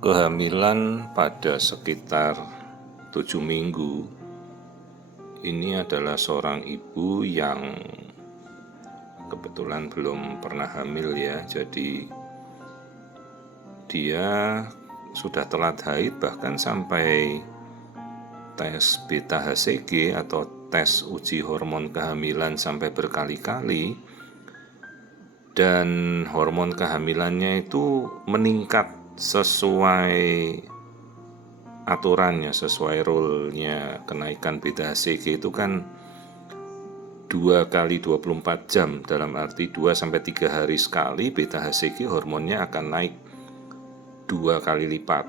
Kehamilan pada sekitar 7 minggu ini adalah seorang ibu yang kebetulan belum pernah hamil ya. Jadi dia sudah telat haid, bahkan sampai tes beta HCG atau tes uji hormon kehamilan sampai berkali-kali, dan hormon kehamilannya itu meningkat sesuai aturannya, sesuai rule-nya. Kenaikan beta HCG itu kan 2 kali 24 jam, dalam arti 2-3 hari sekali beta HCG hormonnya akan naik 2 kali lipat.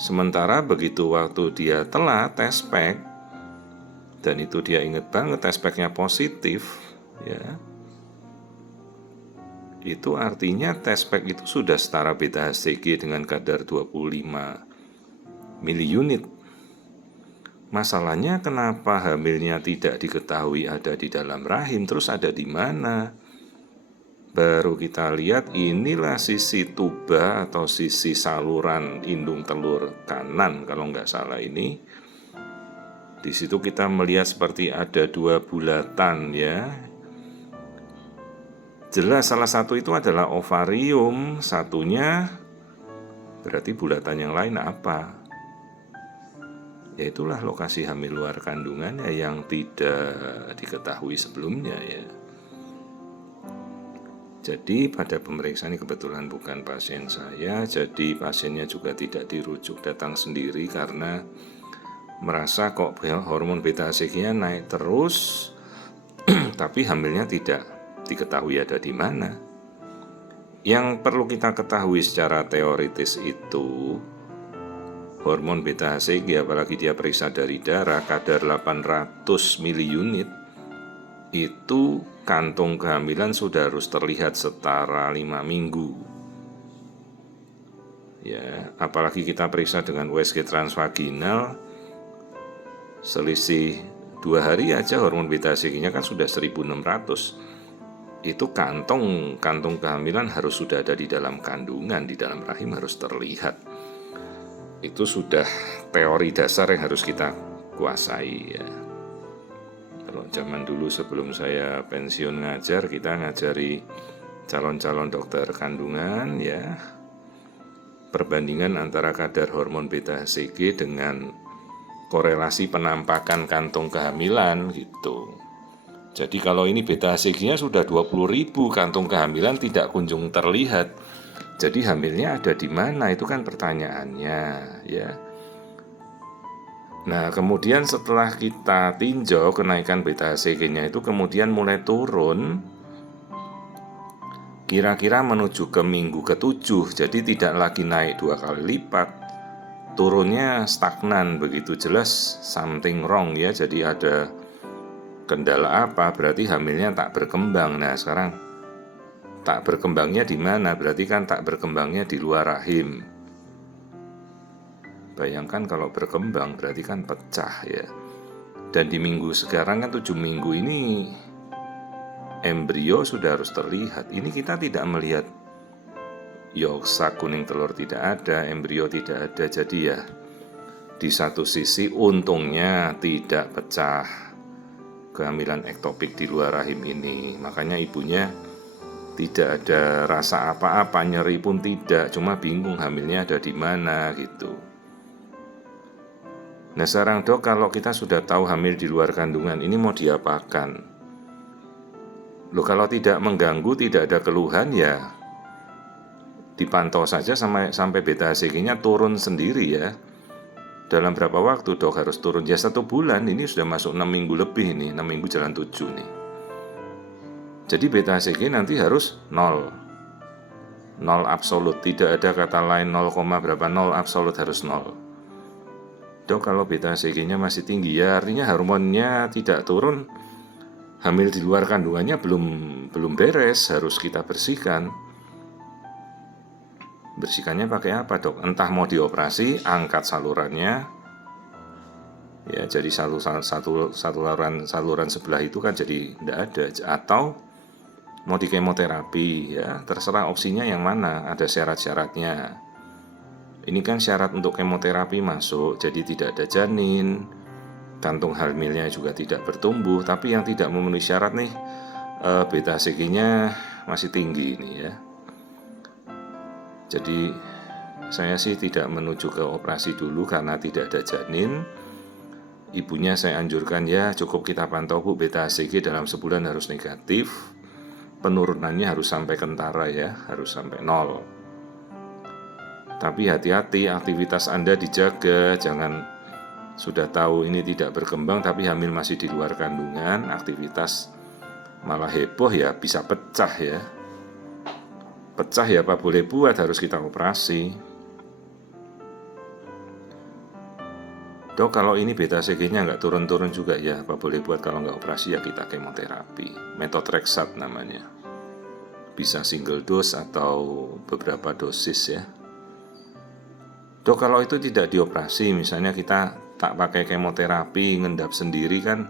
Sementara begitu waktu dia telat tes pack, dan itu dia inget banget tes packnya positif ya, itu artinya tes pack itu sudah setara beta HCG dengan kadar 25 miliunit. Masalahnya kenapa hamilnya tidak diketahui ada di dalam rahim, terus ada di mana? Baru kita lihat, inilah sisi tuba atau sisi saluran indung telur kanan kalau nggak salah ini. Di situ kita melihat seperti ada 2 bulatan ya. Jelas salah satu itu adalah ovarium, satunya berarti bulatan yang lain apa? Ya itulah lokasi hamil luar kandungannya yang tidak diketahui sebelumnya ya. Jadi pada pemeriksaan ini kebetulan bukan pasien saya, jadi pasiennya juga tidak dirujuk datang sendiri karena merasa kok hormon beta HCG-nya naik terus tapi hamilnya tidak diketahui ada di mana. Yang perlu kita ketahui secara teoritis itu, hormon beta HCG apalagi dia periksa dari darah kadar 800 miliunit, itu kantung kehamilan sudah harus terlihat setara 5 minggu. Ya, apalagi kita periksa dengan USG transvaginal, selisih 2 hari aja hormon beta HCG-nya kan sudah 1600. Itu kantung kehamilan harus sudah ada di dalam kandungan, di dalam rahim harus terlihat. Itu sudah teori dasar yang harus kita kuasai ya. Kalau zaman dulu sebelum saya pensiun ngajar, kita ngajari calon-calon dokter kandungan ya, perbandingan antara kadar hormon beta HCG dengan korelasi penampakan kantung kehamilan gitu. Jadi kalau ini beta HCG-nya sudah 20.000, kantung kehamilan tidak kunjung terlihat. Jadi hamilnya ada di mana? Itu kan pertanyaannya ya. Nah, kemudian setelah kita tinjau kenaikan beta HCG-nya itu kemudian mulai turun, kira-kira menuju ke minggu ke-7. Jadi tidak lagi naik 2 kali lipat, turunnya stagnan, begitu jelas something wrong ya. Jadi ada kendala apa? Berarti hamilnya tak berkembang. Nah, sekarang tak berkembangnya di mana? Berarti kan tak berkembangnya di luar rahim. Bayangkan kalau berkembang berarti kan pecah ya. Dan di minggu sekarang kan 7 minggu ini embrio sudah harus terlihat. Ini kita tidak melihat yolk sac kuning telur tidak ada, embrio tidak ada. Jadi ya di satu sisi untungnya tidak pecah kehamilan ektopik di luar rahim ini. Makanya ibunya tidak ada rasa apa-apa, nyeri pun tidak, cuma bingung hamilnya ada di mana gitu. Nah sekarang dok, kalau kita sudah tahu hamil di luar kandungan, ini mau diapakan? Loh, kalau tidak mengganggu, tidak ada keluhan ya dipantau saja sampai beta HCG-nya turun sendiri ya. Dalam berapa waktu dok harus turun? Ya 1 bulan, ini sudah masuk 6 minggu lebih nih, 6 minggu jalan 7 nih. Jadi beta HCG nanti harus 0 absolut, tidak ada kata lain 0, berapa, 0 absolut harus 0. Dok kalau beta HCG-nya masih tinggi ya artinya hormonnya tidak turun, hamil di luar kandungannya belum beres, harus kita bersihkan. Bersihkannya pakai apa dok? Entah mau dioperasi, angkat salurannya ya, jadi saluran sebelah itu kan jadi tidak ada, atau mau di kemoterapi ya, terserah opsinya yang mana, ada syarat-syaratnya. Ini kan syarat untuk kemoterapi masuk, jadi tidak ada janin, kantung hamilnya juga tidak bertumbuh. Tapi yang tidak memenuhi syarat nih, beta HCG-nya masih tinggi ini ya. Jadi saya sih tidak menuju ke operasi dulu karena tidak ada janin. Ibunya saya anjurkan ya cukup kita pantau Bu, beta HCG dalam sebulan harus negatif. Penurunannya harus sampai kentara ya, harus sampai 0. Tapi hati-hati, aktivitas Anda dijaga, jangan sudah tahu ini tidak berkembang tapi hamil masih di luar kandungan, aktivitas malah heboh ya, bisa pecah ya. Pecah ya apa boleh buat, harus kita operasi. Dok, kalau ini beta HCG-nya nggak turun-turun juga ya, apa boleh buat? Kalau nggak operasi ya kita kemoterapi, Methotrexate namanya. Bisa single dose atau beberapa dosis ya. Dok, kalau itu tidak dioperasi, misalnya kita tak pakai kemoterapi, ngendap sendiri kan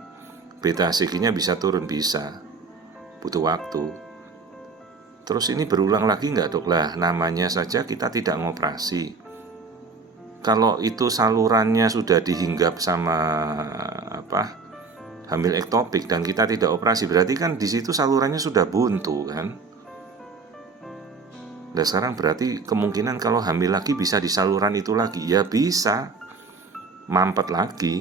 beta HCG-nya bisa turun, bisa. Butuh waktu. Terus ini berulang lagi nggak dok? Lah namanya saja kita tidak ngoperasi. Kalau itu salurannya sudah dihinggap sama hamil ektopik dan kita tidak operasi, berarti kan di situ salurannya sudah buntu kan? Nah sekarang berarti kemungkinan kalau hamil lagi bisa di saluran itu lagi, ya bisa mampet lagi.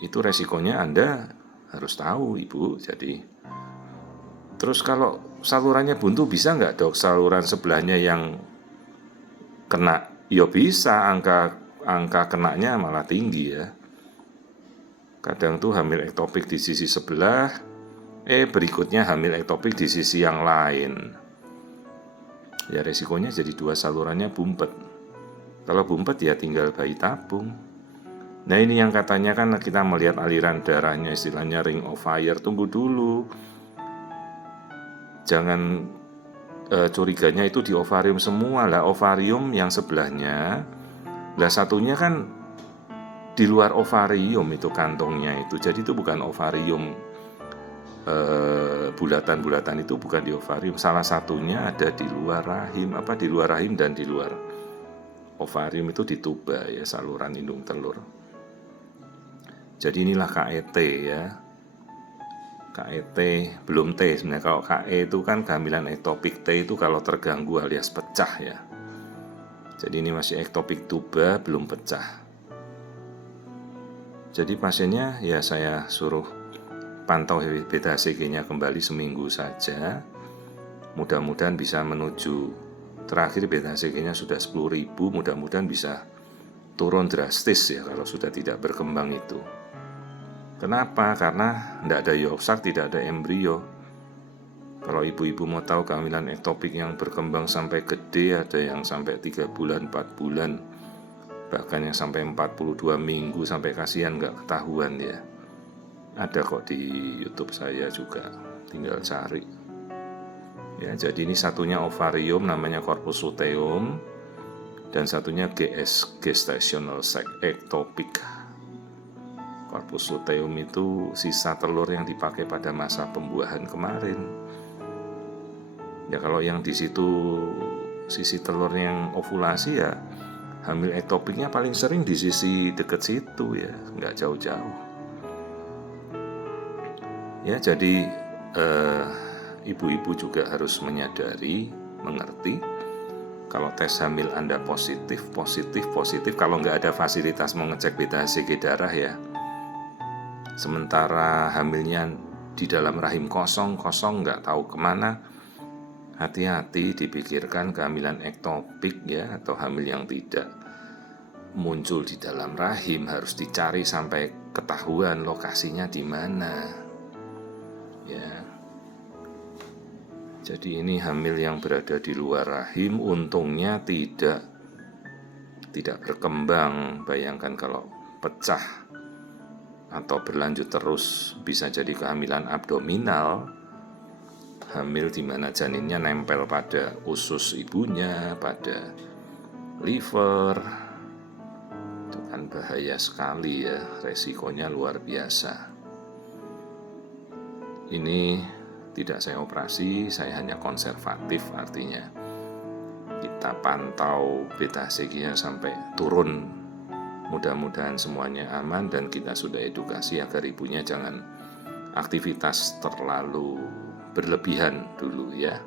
Itu resikonya Anda harus tahu Ibu. Jadi terus kalau salurannya buntu bisa nggak dok saluran sebelahnya yang kena? Ya bisa, angka kenanya malah tinggi ya. Kadang tuh hamil ektopik di sisi sebelah, berikutnya hamil ektopik di sisi yang lain. Ya resikonya jadi 2 salurannya bumpet. Kalau bumpet ya tinggal bayi tabung. Nah ini yang katanya kan kita melihat aliran darahnya, istilahnya ring of fire. Tunggu dulu, jangan curiganya itu di ovarium semua lah. Ovarium yang sebelahnya, lah satunya kan di luar ovarium itu kantongnya itu. Jadi itu bukan ovarium, bulatan-bulatan itu bukan di ovarium. Salah satunya ada di luar rahim, di luar rahim dan di luar ovarium itu di tuba ya, saluran indung telur. Jadi inilah KET ya. KET belum T sebenarnya. Kalau KE itu kan kehamilan ektopik, T itu kalau terganggu alias pecah ya. Jadi ini masih ektopik tuba, belum pecah. Jadi pasiennya ya saya suruh pantau beta HCG-nya kembali seminggu saja. Mudah-mudahan bisa menuju, terakhir beta HCG-nya sudah 10.000, mudah-mudahan bisa turun drastis ya kalau sudah tidak berkembang itu. Kenapa? Karena tidak ada yolk, tidak ada embrio. Kalau ibu-ibu mau tahu kehamilan ektopik yang berkembang sampai gede, ada yang sampai 3 bulan, 4 bulan, bahkan yang sampai 42 minggu, sampai kasihan nggak ketahuan ya. Ada kok di YouTube saya juga, tinggal cari. Ya, jadi ini satunya ovarium namanya corpus luteum, dan satunya GS, gestational sac ectopic. Corpus luteum itu sisa telur yang dipakai pada masa pembuahan kemarin. Ya kalau yang di situ sisi telur yang ovulasi ya hamil ektopiknya paling sering di sisi deket situ ya, nggak jauh-jauh. Ya jadi ibu-ibu juga harus menyadari, mengerti kalau tes hamil Anda positif. Kalau nggak ada fasilitas mau ngecek beta HCG darah ya. Sementara hamilnya di dalam rahim kosong nggak tahu kemana, hati-hati, dipikirkan kehamilan ektopik ya, atau hamil yang tidak muncul di dalam rahim harus dicari sampai ketahuan lokasinya di mana ya. Jadi ini hamil yang berada di luar rahim, untungnya tidak berkembang. Bayangkan kalau pecah atau berlanjut terus, bisa jadi kehamilan abdominal, hamil di mana janinnya nempel pada usus ibunya, pada liver. Itu kan bahaya sekali ya, resikonya luar biasa. Ini tidak saya operasi, saya hanya konservatif, artinya kita kita pantau beta HCG-nya sampai turun. Mudah-mudahan semuanya aman dan kita sudah edukasi agar ibunya jangan aktivitas terlalu berlebihan dulu ya.